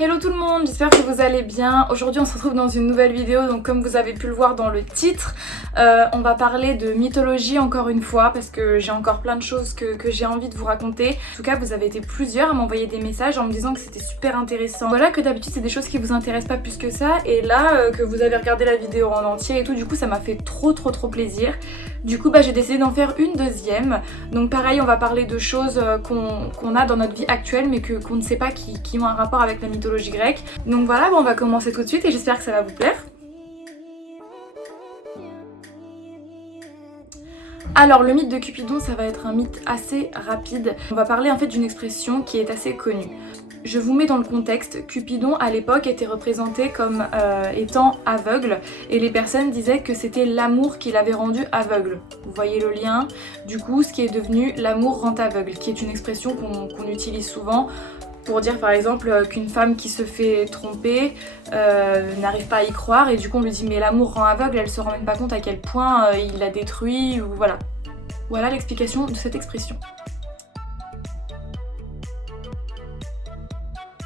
Hello tout le monde, j'espère que vous allez bien. Aujourd'hui on se retrouve dans une nouvelle vidéo, donc comme vous avez pu le voir dans le titre, on va parler de mythologie encore une fois parce que j'ai encore plein de choses que j'ai envie de vous raconter. En tout cas vous avez été plusieurs à m'envoyer des messages en me disant que c'était super intéressant. Voilà, que d'habitude c'est des choses qui vous intéressent pas plus que ça, et là que vous avez regardé la vidéo en entier et tout, du coup ça m'a fait trop plaisir. Du coup j'ai décidé d'en faire une deuxième. Donc pareil, on va parler de choses qu'on a dans notre vie actuelle mais qu'on ne sait pas qui ont un rapport avec la mythologie grecque. Donc voilà, on va commencer tout de suite et j'espère que ça va vous plaire. Alors le mythe de Cupidon, ça va être un mythe assez rapide. On va parler en fait d'une expression qui est assez connue. Je vous mets dans le contexte, Cupidon à l'époque était représenté comme étant aveugle et les personnes disaient que c'était l'amour qui l'avait rendu aveugle. Vous voyez le lien? Du coup, ce qui est devenu l'amour rend aveugle, qui est une expression qu'on utilise souvent pour dire par exemple qu'une femme qui se fait tromper n'arrive pas à y croire et du coup on lui dit mais l'amour rend aveugle, elle se rend même pas compte à quel point il la détruit, ou voilà. Voilà l'explication de cette expression.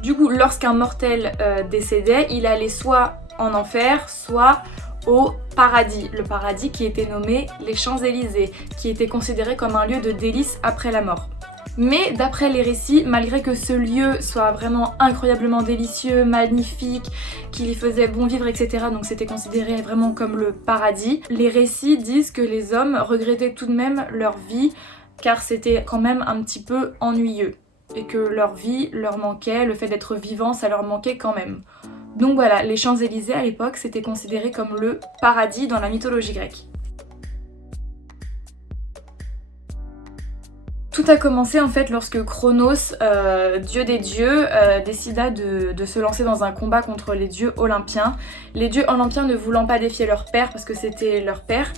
Du coup, lorsqu'un mortel décédait, il allait soit en enfer, soit au paradis. Le paradis qui était nommé les Champs-Élysées, qui était considéré comme un lieu de délices après la mort. Mais d'après les récits, malgré que ce lieu soit vraiment incroyablement délicieux, magnifique, qu'il y faisait bon vivre, etc., donc c'était considéré vraiment comme le paradis, les récits disent que les hommes regrettaient tout de même leur vie, car c'était quand même un petit peu ennuyeux, et que leur vie leur manquait, le fait d'être vivant, ça leur manquait quand même. Donc voilà, les Champs-Élysées à l'époque, c'était considéré comme le paradis dans la mythologie grecque. Tout a commencé en fait lorsque Cronos, dieu des dieux, décida de se lancer dans un combat contre les dieux olympiens. Les dieux olympiens ne voulant pas défier leur père parce que c'était leur père,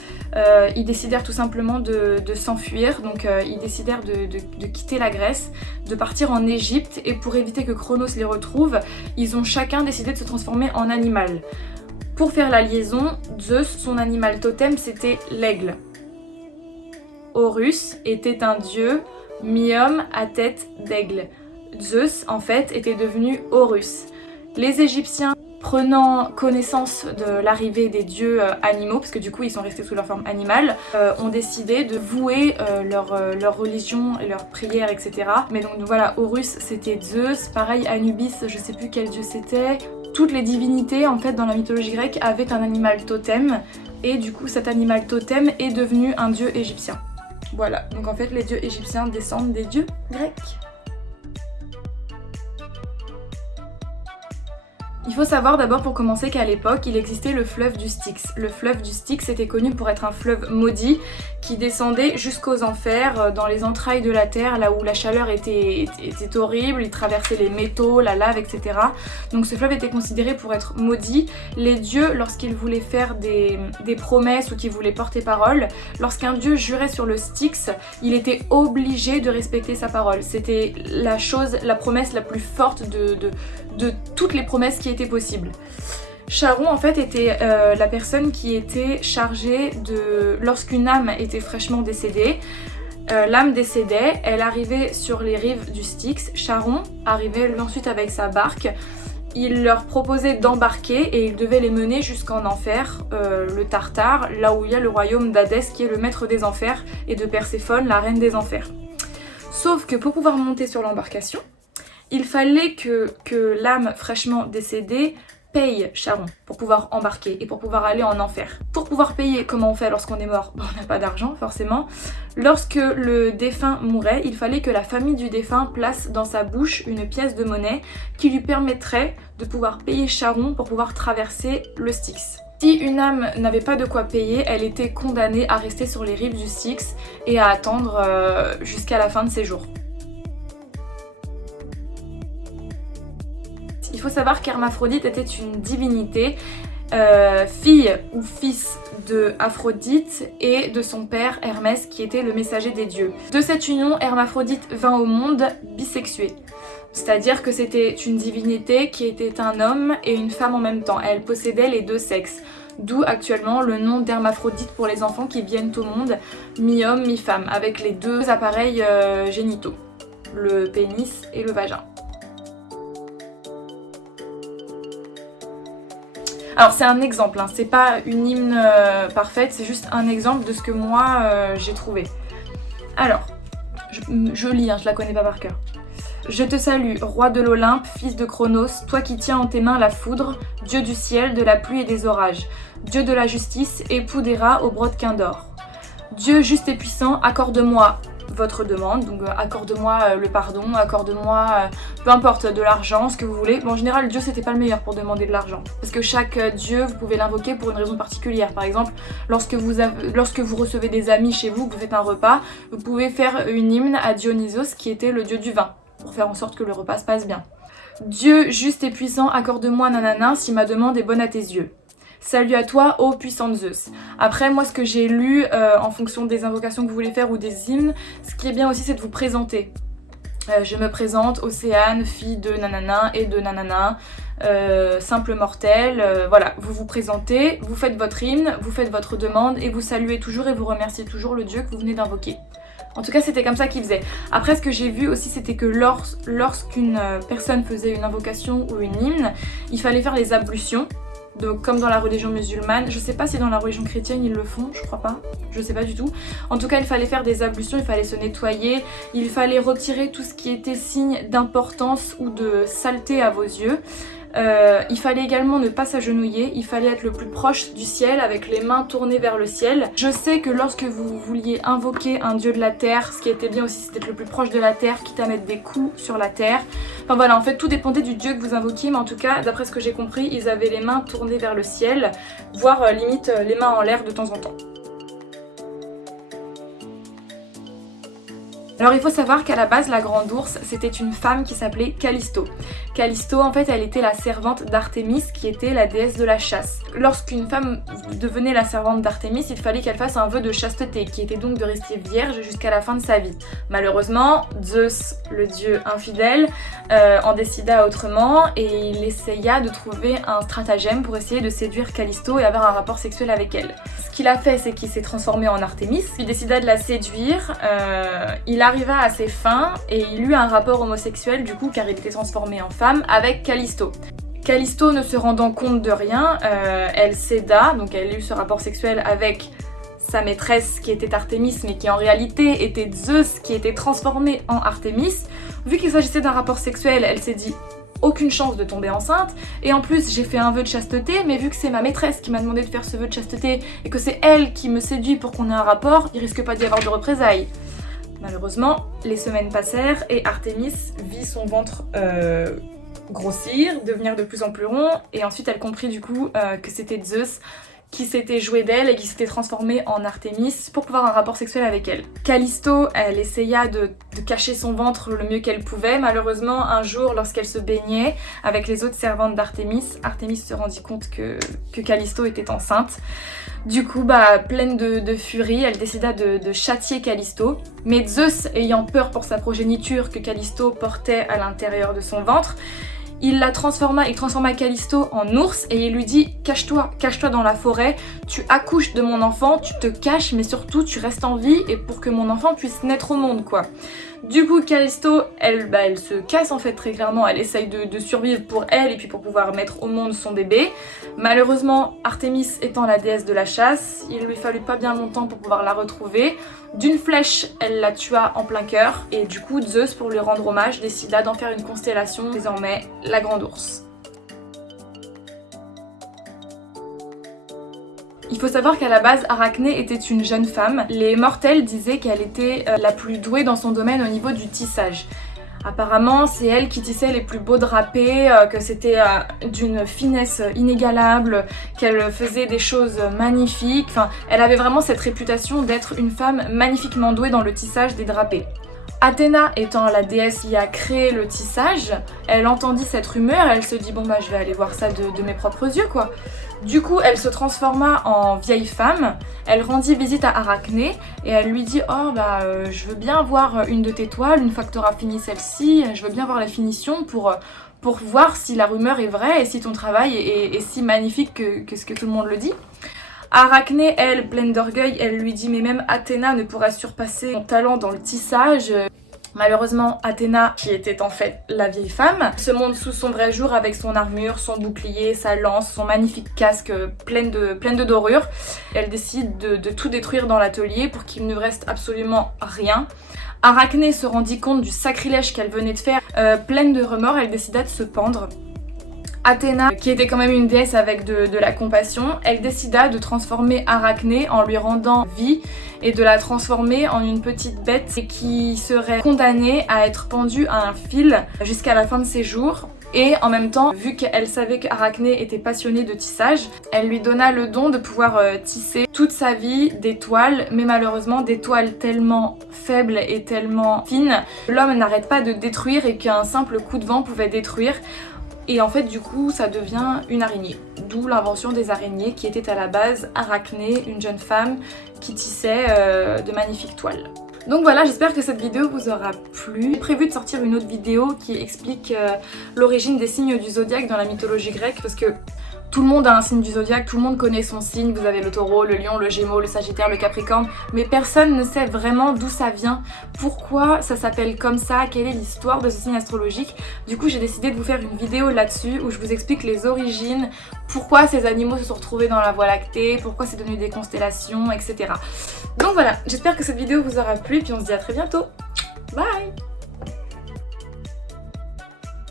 ils décidèrent tout simplement de s'enfuir. Donc ils décidèrent de quitter la Grèce, de partir en Égypte, et pour éviter que Cronos les retrouve, ils ont chacun décidé de se transformer en animal. Pour faire la liaison, Zeus, son animal totem, c'était l'aigle. Horus était un dieu mi-homme à tête d'aigle. Zeus, en fait, était devenu Horus. Les Égyptiens, prenant connaissance de l'arrivée des dieux animaux, parce que du coup ils sont restés sous leur forme animale, ont décidé de vouer leur religion et leurs prières, etc. Mais donc voilà, Horus c'était Zeus, pareil Anubis, je sais plus quel dieu c'était. Toutes les divinités en fait dans la mythologie grecque avaient un animal totem, et du coup cet animal totem est devenu un dieu égyptien. Voilà, donc en fait les dieux égyptiens descendent des dieux grecs. Il faut savoir d'abord pour commencer qu'à l'époque, il existait le fleuve du Styx. Le fleuve du Styx était connu pour être un fleuve maudit qui descendait jusqu'aux enfers, dans les entrailles de la terre, là où la chaleur était horrible, il traversait les métaux, la lave, etc. Donc ce fleuve était considéré pour être maudit. Les dieux, lorsqu'ils voulaient faire des promesses ou qu'ils voulaient porter parole, lorsqu'un dieu jurait sur le Styx, il était obligé de respecter sa parole. C'était la promesse la plus forte de toutes les promesses qui étaient possibles. Charon en fait était la personne qui était chargée de... Lorsqu'une âme était fraîchement décédée, l'âme décédait, elle arrivait sur les rives du Styx, Charon arrivait ensuite avec sa barque, il leur proposait d'embarquer et il devait les mener jusqu'en enfer, le Tartare, là où il y a le royaume d'Hadès qui est le maître des enfers, et de Perséphone, la reine des enfers. Sauf que pour pouvoir monter sur l'embarcation, il fallait que l'âme fraîchement décédée paye Charon pour pouvoir embarquer et pour pouvoir aller en enfer. Pour pouvoir payer, comment on fait lorsqu'on est mort? On n'a pas d'argent forcément. Lorsque le défunt mourait, il fallait que la famille du défunt place dans sa bouche une pièce de monnaie qui lui permettrait de pouvoir payer Charon pour pouvoir traverser le Styx. Si une âme n'avait pas de quoi payer, elle était condamnée à rester sur les rives du Styx et à attendre jusqu'à la fin de ses jours. Il faut savoir qu'Hermaphrodite était une divinité, fille ou fils de Aphrodite et de son père Hermès qui était le messager des dieux. De cette union, Hermaphrodite vint au monde bisexué. C'est-à-dire que c'était une divinité qui était un homme et une femme en même temps. Elle possédait les deux sexes. D'où actuellement le nom d'hermaphrodite pour les enfants qui viennent au monde, mi-homme, mi-femme, avec les deux appareils génitaux, le pénis et le vagin. Alors c'est un exemple, hein, c'est pas une hymne parfaite, c'est juste un exemple de ce que moi j'ai trouvé. Alors, je lis, hein, je la connais pas par cœur. Je te salue, roi de l'Olympe, fils de Cronos, toi qui tiens en tes mains la foudre, dieu du ciel, de la pluie et des orages, dieu de la justice, époux des rats au brodequin d'or. Dieu juste et puissant, accorde-moi votre demande, donc accorde-moi le pardon, accorde-moi peu importe de l'argent, ce que vous voulez. Bon, en général, Dieu c'était pas le meilleur pour demander de l'argent, parce que chaque Dieu vous pouvez l'invoquer pour une raison particulière. Par exemple, lorsque vous recevez des amis chez vous, que vous faites un repas, vous pouvez faire une hymne à Dionysos qui était le dieu du vin, pour faire en sorte que le repas se passe bien. Dieu juste et puissant, accorde-moi nanana si ma demande est bonne à tes yeux. Salut à toi, ô puissant Zeus. Après, moi, ce que j'ai lu en fonction des invocations que vous voulez faire ou des hymnes, ce qui est bien aussi, c'est de vous présenter. Je me présente, Océane, fille de nanana et de nanana, simple mortel. Voilà, vous vous présentez, vous faites votre hymne, vous faites votre demande et vous saluez toujours et vous remerciez toujours le dieu que vous venez d'invoquer. En tout cas, c'était comme ça qu'il faisait. Après, ce que j'ai vu aussi, c'était que lorsqu'une personne faisait une invocation ou une hymne, il fallait faire les ablutions. Donc, comme dans la religion musulmane, je sais pas si dans la religion chrétienne ils le font, je crois pas, je sais pas du tout. En tout cas, il fallait faire des ablutions, il fallait se nettoyer, il fallait retirer tout ce qui était signe d'importance ou de saleté à vos yeux. Il fallait également ne pas s'agenouiller, il fallait être le plus proche du ciel avec les mains tournées vers le ciel. Je sais que lorsque vous vouliez invoquer un dieu de la terre, ce qui était bien aussi c'était d'être le plus proche de la terre, quitte à mettre des coups sur la terre. Enfin voilà, en fait tout dépendait du dieu que vous invoquiez, mais en tout cas d'après ce que j'ai compris, ils avaient les mains tournées vers le ciel, voire limite les mains en l'air de temps en temps. Alors il faut savoir qu'à la base la grande ours c'était une femme qui s'appelait Callisto. Callisto en fait elle était la servante d'Artémis qui était la déesse de la chasse. Lorsqu'une femme devenait la servante d'Artémis, il fallait qu'elle fasse un vœu de chasteté qui était donc de rester vierge jusqu'à la fin de sa vie. Malheureusement Zeus, le dieu infidèle, en décida autrement et il essaya de trouver un stratagème pour essayer de séduire Callisto et avoir un rapport sexuel avec elle. Ce qu'il a fait c'est qu'il s'est transformé en Artémis, il décida de la séduire, il arriva à ses fins et il eut un rapport homosexuel du coup car il était transformé en femme avec Callisto. Callisto ne se rendant compte de rien, elle céda, donc elle eut ce rapport sexuel avec sa maîtresse qui était Artémis mais qui en réalité était Zeus qui était transformé en Artémis. Vu qu'il s'agissait d'un rapport sexuel, elle s'est dit aucune chance de tomber enceinte et en plus j'ai fait un vœu de chasteté mais vu que c'est ma maîtresse qui m'a demandé de faire ce vœu de chasteté et que c'est elle qui me séduit pour qu'on ait un rapport, il risque pas d'y avoir de représailles. Malheureusement, les semaines passèrent et Artémis vit son ventre grossir, devenir de plus en plus rond et ensuite elle comprit du coup que c'était Zeus qui s'était joué d'elle et qui s'était transformé en Artémis pour pouvoir avoir un rapport sexuel avec elle. Callisto, elle essaya de cacher son ventre le mieux qu'elle pouvait. Malheureusement, un jour, lorsqu'elle se baignait avec les autres servantes d'Artémis, Artémis se rendit compte que Callisto était enceinte. Du coup, pleine de furie, elle décida de châtier Callisto. Mais Zeus, ayant peur pour sa progéniture que Callisto portait à l'intérieur de son ventre, il transforma Callisto en ours et il lui dit cache-toi dans la forêt, tu accouches de mon enfant, tu te caches mais surtout tu restes en vie et pour que mon enfant puisse naître au monde quoi. Du coup Callisto elle se casse en fait très clairement, elle essaye de survivre pour elle et puis pour pouvoir mettre au monde son bébé. Malheureusement Artémis étant la déesse de la chasse, il lui fallut pas bien longtemps pour pouvoir la retrouver. D'une flèche elle la tua en plein cœur et du coup Zeus pour lui rendre hommage décida d'en faire une constellation, désormais la grande ours. Il faut savoir qu'à la base, Arachné était une jeune femme. Les mortels disaient qu'elle était la plus douée dans son domaine au niveau du tissage. Apparemment, c'est elle qui tissait les plus beaux drapés, que c'était d'une finesse inégalable, qu'elle faisait des choses magnifiques. Enfin, elle avait vraiment cette réputation d'être une femme magnifiquement douée dans le tissage des drapés. Athéna étant la déesse qui a créé le tissage, elle entendit cette rumeur, elle se dit bon je vais aller voir ça de mes propres yeux quoi. Du coup elle se transforma en vieille femme, elle rendit visite à Arachné et elle lui dit je veux bien voir une de tes toiles, une fois que tu auras fini celle-ci, je veux bien voir la finition pour voir si la rumeur est vraie et si ton travail est si magnifique que ce que tout le monde le dit. Arachné, elle, pleine d'orgueil, elle lui dit mais même Athéna ne pourra surpasser mon talent dans le tissage. Malheureusement, Athéna, qui était en fait la vieille femme, se montre sous son vrai jour avec son armure, son bouclier, sa lance, son magnifique casque pleine de dorures. Elle décide de tout détruire dans l'atelier pour qu'il ne reste absolument rien. Arachné se rendit compte du sacrilège qu'elle venait de faire. Pleine de remords, elle décida de se pendre. Athéna, qui était quand même une déesse avec de la compassion, elle décida de transformer Arachné en lui rendant vie et de la transformer en une petite bête qui serait condamnée à être pendue à un fil jusqu'à la fin de ses jours. Et en même temps, vu qu'elle savait qu'Arachné était passionnée de tissage, elle lui donna le don de pouvoir tisser toute sa vie des toiles, mais malheureusement des toiles tellement faibles et tellement fines que l'homme n'arrête pas de détruire et qu'un simple coup de vent pouvait détruire. Et en fait du coup ça devient une araignée, d'où l'invention des araignées qui était à la base Arachné, une jeune femme qui tissait de magnifiques toiles. Donc voilà, j'espère que cette vidéo vous aura plu. J'ai prévu de sortir une autre vidéo qui explique l'origine des signes du zodiaque dans la mythologie grecque parce que tout le monde a un signe du zodiaque, tout le monde connaît son signe, vous avez le taureau, le lion, le gémeau, le sagittaire, le capricorne, mais personne ne sait vraiment d'où ça vient, pourquoi ça s'appelle comme ça, quelle est l'histoire de ce signe astrologique. Du coup j'ai décidé de vous faire une vidéo là-dessus où je vous explique les origines, pourquoi ces animaux se sont retrouvés dans la Voie lactée, pourquoi c'est devenu des constellations, etc. Donc voilà, j'espère que cette vidéo vous aura plu, puis on se dit à très bientôt. Bye!